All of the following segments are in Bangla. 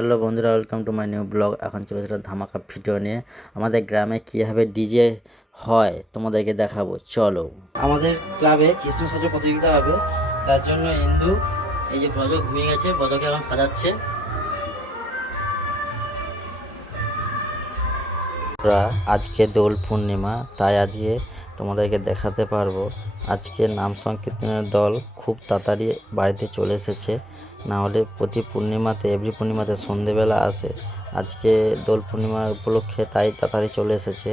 হ্যালো বন্ধুরা welcome to my new blog এখন চলে সেটা ধামাকা ভিডিও নিয়ে। আমাদের গ্রামে কীভাবে ডিজে হয় তোমাদেরকে দেখাবো, চলো। আমাদের ক্লাবে কৃষ্ণ সাজো প্রতিযোগিতা হবে, তার জন্য ইন্দু এই যে ব্রজ ঘুমিয়ে গেছে, ব্রজকে এখন সাজাচ্ছে। আমরা আজকে দোল পূর্ণিমা, তাই আজকে তোমাদেরকে দেখাতে পারব। আজকে নাম সংকীর্তনের দল খুব তাড়াতাড়ি বাড়িতে চলে এসেছে। না হলে প্রতি পূর্ণিমাতে এভরি পূর্ণিমাতে সন্ধেবেলা আসে। আজকে দোল পূর্ণিমা উপলক্ষে তাই তাড়াতাড়ি চলে এসেছে।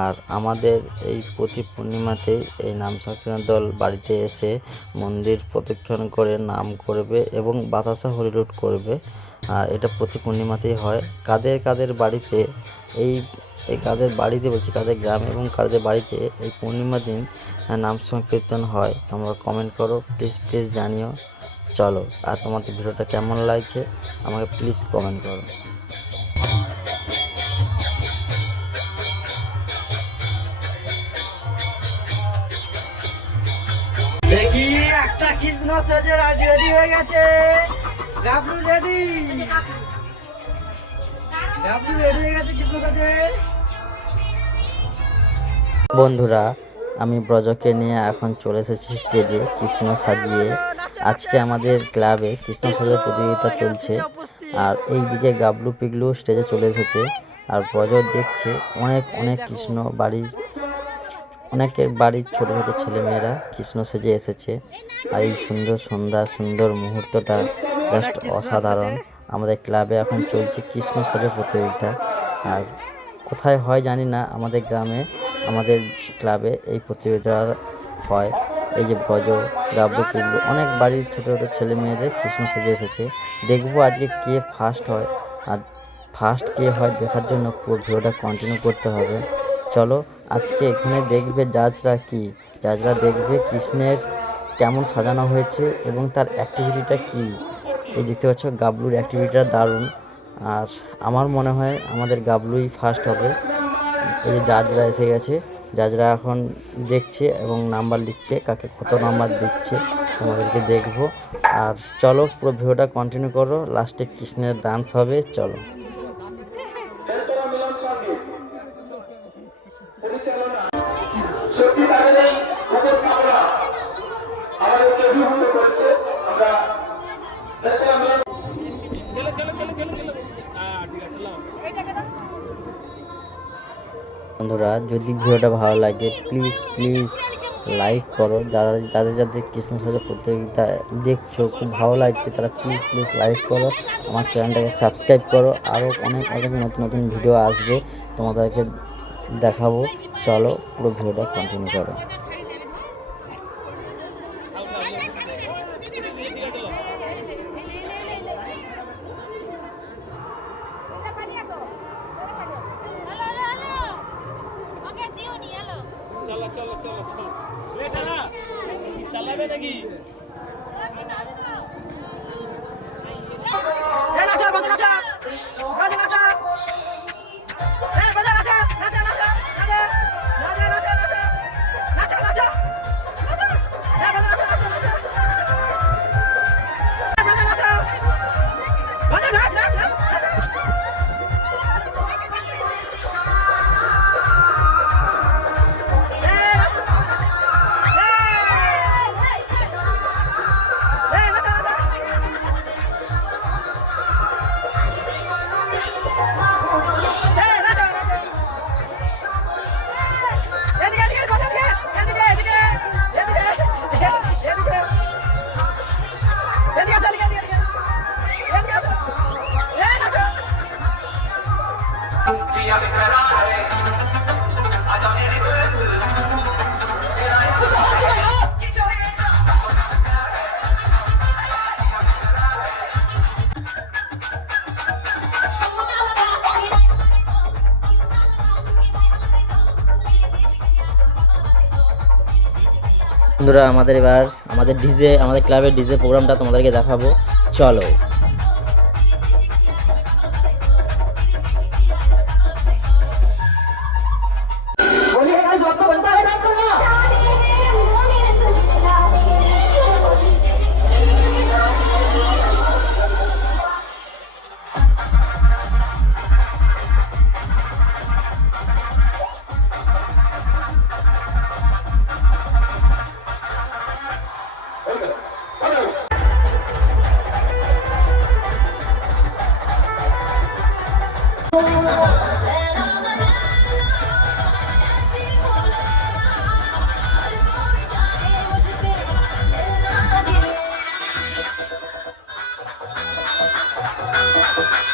আর আমাদের এই প্রতি পূর্ণিমাতেই এই নাম সংকীর্তন দল বাড়িতে এসে মন্দির প্রদক্ষিণ করে, নাম করবে এবং বাতাসা হরিলুট করবে। আর এটা প্রতি পূর্ণিমাতেই হয়। কাদের কাদের বাড়িতে এই এই কাদের বাড়িতে বলছি, কাদের গ্রামে এবং কাদের বাড়িতে এই পূর্ণিমা দিন নাম সংকীর্তন হয়। তোমরা কমেন্ট করো প্লিজ প্লিজ জানিও। চলো, আর তোমাদের ভিডিওটা কেমন লাগছে, আমাকে প্লিজ কমেন্ট করো। দেখি, একটা কৃষ্ণ সেজে রেডি হয়ে গেছে। গাবলু রেডি গাবলু রেডি হয়ে গেছে কৃষ্ণ বন্ধুরা, আমি ব্রজকে নিয়ে এখন চলে এসেছি স্টেজে কৃষ্ণ সাজিয়ে। আজকে আমাদের ক্লাবে কৃষ্ণ সাজার প্রতিযোগিতা চলছে। আর এই দিকে গাবলু পিগলু স্টেজে চলে এসেছে। আর ব্রজ দেখছে অনেক অনেক কৃষ্ণ বাড়ির অনেকের বাড়ির ছোট ছোট ছেলেমেয়েরা কৃষ্ণ সেজে এসেছে। আর এই সুন্দর সন্ধ্যা, সুন্দর মুহূর্তটা জাস্ট অসাধারণ। আমাদের ক্লাবে এখন চলছে কৃষ্ণ সাজা প্রতিযোগিতা। আর কোথায় হয় জানি না, আমাদের গ্রামে আমাদের ক্লাবে এই প্রতিযোগিতা হয়। এই যে ব্রজ গাব্বু কুব্বু অনেক বাড়ির ছোটো ছোটো ছেলে মেয়েদের কৃষ্ণ সেজে এসেছে। দেখব আজকে কে ফার্স্ট হয়। আর ফার্স্ট কে হয় দেখার জন্য পুরো ভিডিওটা কন্টিনিউ করতে হবে। চলো আজকে এখানে দেখবে জাজরা কি। জাজরা দেখবে কৃষ্ণের কেমন সাজানো হয়েছে এবং তার অ্যাক্টিভিটিটা কি। এই দেখতে পাচ্ছ গাবলুর অ্যাক্টিভিটিটা দারুণ। আর আমার মনে হয় আমাদের গাবলুই ফার্স্ট হবে। এই যে জাজরা এসে গেছে। জাজরা এখন দেখছে এবং নাম্বার লিখছে, কাকে কত নাম্বার দিচ্ছে, তোমাদেরকে দেখব। আর চলো পুরো ভিডিওটা কন্টিনিউ করো লাস্টে কৃষ্ণের ডান্স হবে, চলো। বন্ধুরা, যদি ভিডিওটা ভালো লাগে প্লিজ প্লিজ লাইক করো। যারা, যাদের যাদের কৃষ্ণ সাজা প্রতিযোগিতা দেখছ, খুব ভালো লাগছে, তারা প্লিজ প্লিজ লাইক করো। আমার চ্যানেলটাকে সাবস্ক্রাইব করো। আরও অনেক অনেক নতুন নতুন ভিডিও আসবে। তোমাদেরকে দেখাবো। চলো, পুরো ভিডিওটা কন্টিনিউ করো। নাকি? রাজা রাজা রাজা! রাজা রাজা! বন্ধুরা আমাদের এবার আমাদের ডিজে আমাদের ক্লাবের ডিজে প্রোগ্রামটা তোমাদেরকে দেখাবো। চলো।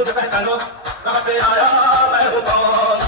Bu sefer kanot, namaste ayağım, merhum ol.